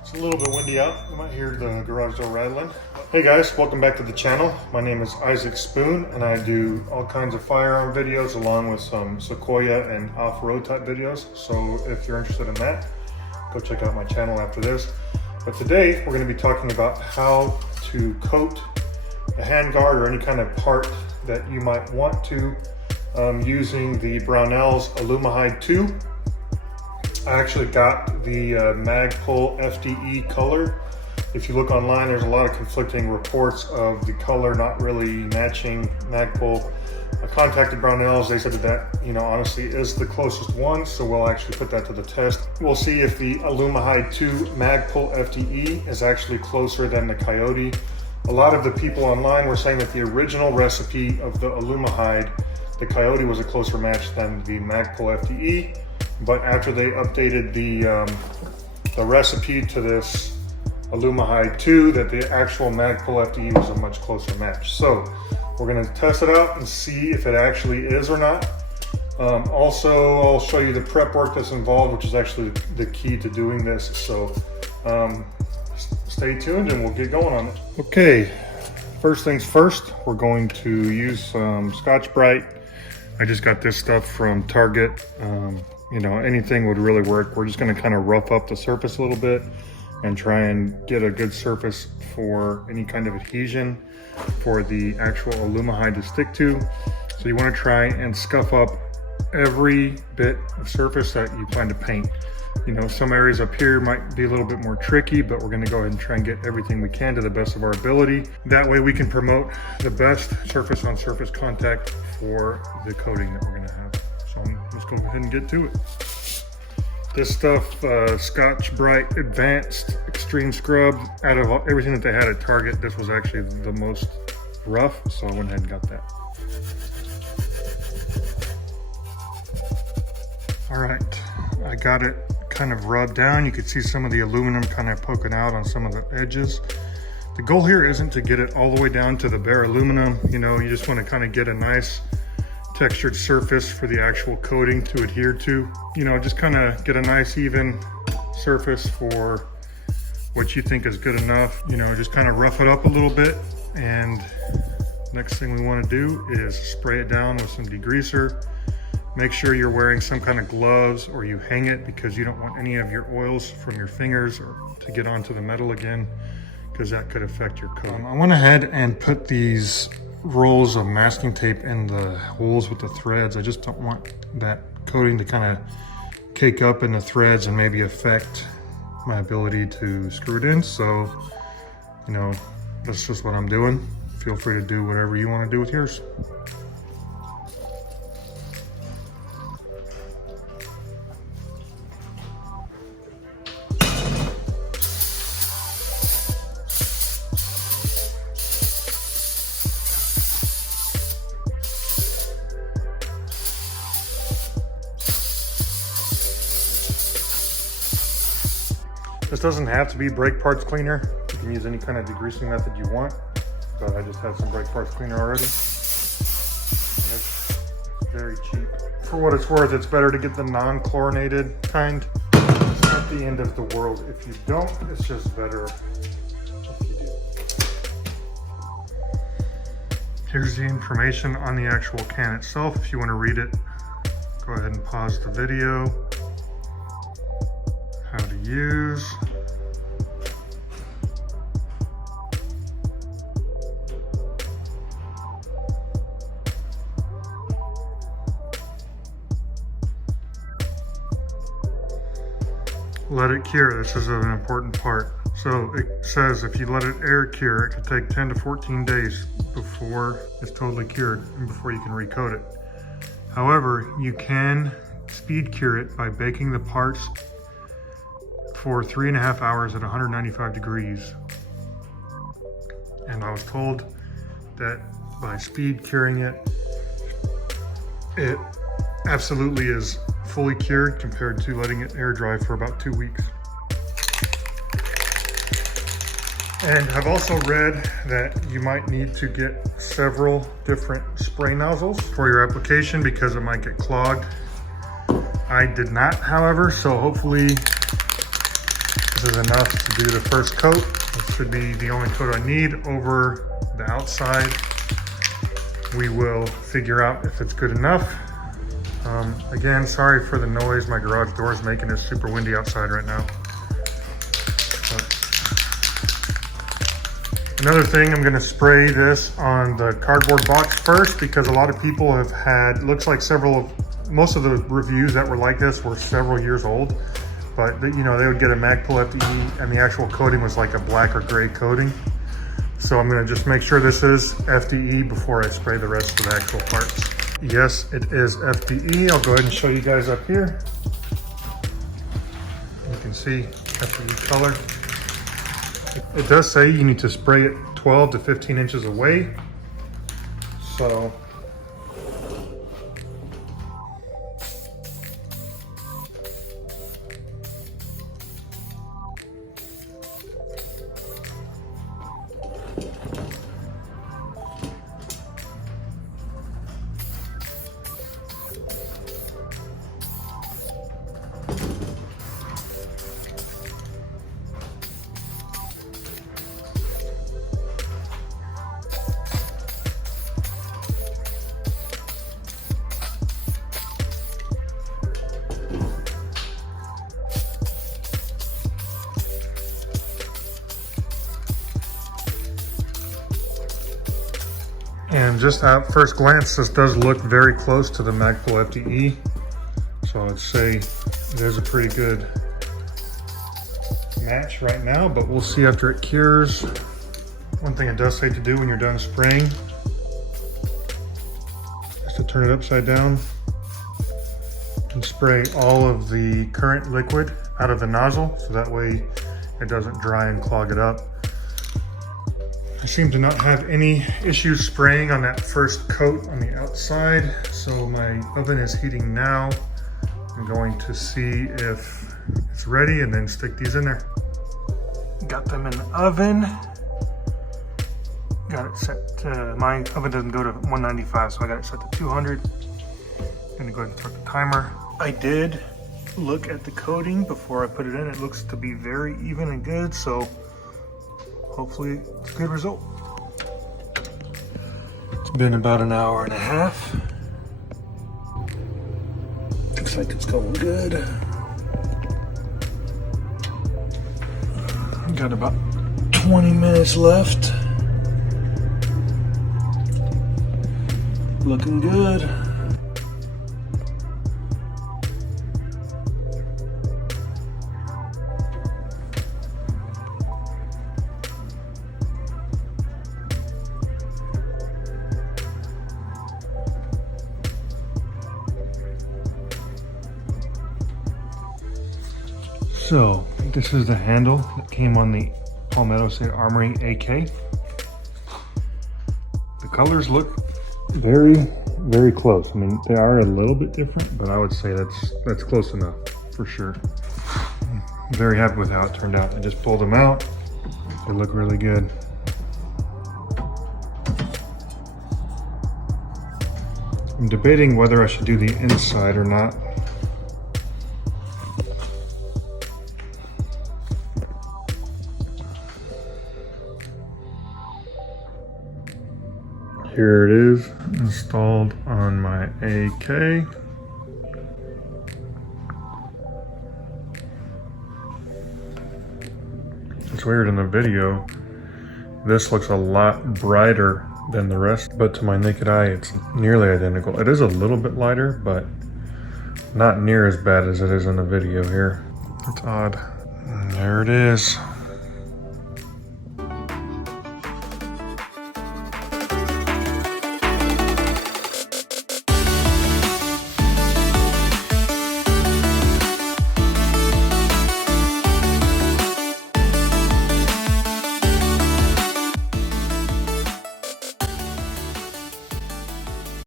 It's a little bit windy out. You might hear the garage door rattling. Hey guys, welcome back to the channel. My name is Isaac Spoon and I do all kinds of firearm videos along with some Sequoia and off-road type videos. So if you're interested in that, go check out my channel after this. But today we're going to be talking about how to coat a handguard or any kind of part that you might want to using the Brownells AlumaHyde 2. I actually got the Magpul FDE color. If you look online, there's a lot of conflicting reports of the color not really matching Magpul. I contacted Brownells. They said that, honestly is the closest one. So we'll actually put that to the test. We'll see if the AlumaHyde 2 Magpul FDE is actually closer than the Coyote. A lot of the people online were saying that the original recipe of the AlumaHyde, the Coyote, was a closer match than the Magpul FDE. But after they updated the recipe to this AlumaHyde 2, that the actual Magpul FDE was a much closer match. So we're going to test it out and see if it actually is or not. Also, I'll show you the prep work that's involved, which is actually the key to doing this. So stay tuned and we'll get going on it. Okay, first things first, we're going to use some Scotch-Brite. I just got this stuff from Target. Anything would really work. We're just going to kind of rough up the surface a little bit and try and get a good surface for any kind of adhesion for the actual AlumaHyde to stick to. So you want to try and scuff up every bit of surface that you plan to paint. Some areas up here might be a little bit more tricky, but we're going to go ahead and try and get everything we can to the best of our ability. That way we can promote the best surface on surface contact for the coating that we're going to have. So let's go ahead and get to it. This stuff, Scotch-Brite Advanced Extreme Scrub, out of everything that they had at Target, this was actually the most rough, so I went ahead and got that. All right, I got it kind of rubbed down. You can see some of the aluminum kind of poking out on some of the edges. The goal here isn't to get it all the way down to the bare aluminum. You just want to kind of get a nice textured surface for the actual coating to adhere to. Just kind of get a nice even surface for what you think is good enough. Just kind of rough it up a little bit, and next thing we want to do is spray it down with some degreaser. Make sure you're wearing some kind of gloves or you hang it, because you don't want any of your oils from your fingers or to get onto the metal again, because that could affect your coating. I went ahead and put these rolls of masking tape in the holes with the threads. I just don't want that coating to kind of cake up in the threads and maybe affect my ability to screw it in. So, that's just what I'm doing. Feel free to do whatever you want to do with yours. This doesn't have to be brake parts cleaner. You can use any kind of degreasing method you want, but I just have some brake parts cleaner already. And it's very cheap. For what it's worth, it's better to get the non-chlorinated kind. It's not the end of the world if you don't. It's just better if you do. Here's the information on the actual can itself. If you want to read it, go ahead and pause the video. How to use. Let it cure. This is an important part. So it says if you let it air cure, it could take 10 to 14 days before it's totally cured and before you can recoat it. However, you can speed cure it by baking the parts for 3.5 hours at 195 degrees. And I was told that by speed curing it, it absolutely is fully cured compared to letting it air dry for about 2 weeks. And I've also read that you might need to get several different spray nozzles for your application because it might get clogged. I did not, however, so hopefully this is enough to do the first coat. This should be the only coat I need over the outside. We will figure out if it's good enough. Again, sorry for the noise. My garage door is making it super windy outside right now. Another thing, I'm gonna spray this on the cardboard box first because a lot of people have had, looks like most of the reviews that were like this were several years old, but you know, they would get a Magpul FDE and the actual coating was like a black or gray coating. So I'm gonna just make sure this is FDE before I spray the rest of the actual parts. Yes, it is FDE. I'll go ahead and show you guys up here. You can see FDE color. It does say you need to spray it 12 to 15 inches away. So and just at first glance, this does look very close to the Magpul FDE. So I'd say it is a pretty good match right now, but we'll see after it cures. One thing it does say to do when you're done spraying is to turn it upside down and spray all of the current liquid out of the nozzle, so that way it doesn't dry and clog it up. I seem to not have any issues spraying on that first coat on the outside, so my oven is heating now. I'm going to see if it's ready and then stick these in there. Got them in the oven. Got it set to, my oven doesn't go to 195, so I got it set to 200. I'm gonna go ahead and start the timer. I did look at the coating before I put it in. It looks to be very even and good, so hopefully it's a good result. It's been about an hour and a half. Looks like it's going good. Got about 20 minutes left. Looking good. So this is the handle that came on the Palmetto State Armory AK. The colors look very, very close. I mean, they are a little bit different, but I would say that's close enough for sure. I'm very happy with how it turned out. I just pulled them out. They look really good. I'm debating whether I should do the inside or not. Here it is, installed on my AK. It's weird in the video. This looks a lot brighter than the rest, but to my naked eye, it's nearly identical. It is a little bit lighter, but not near as bad as it is in the video here. It's odd. And there it is.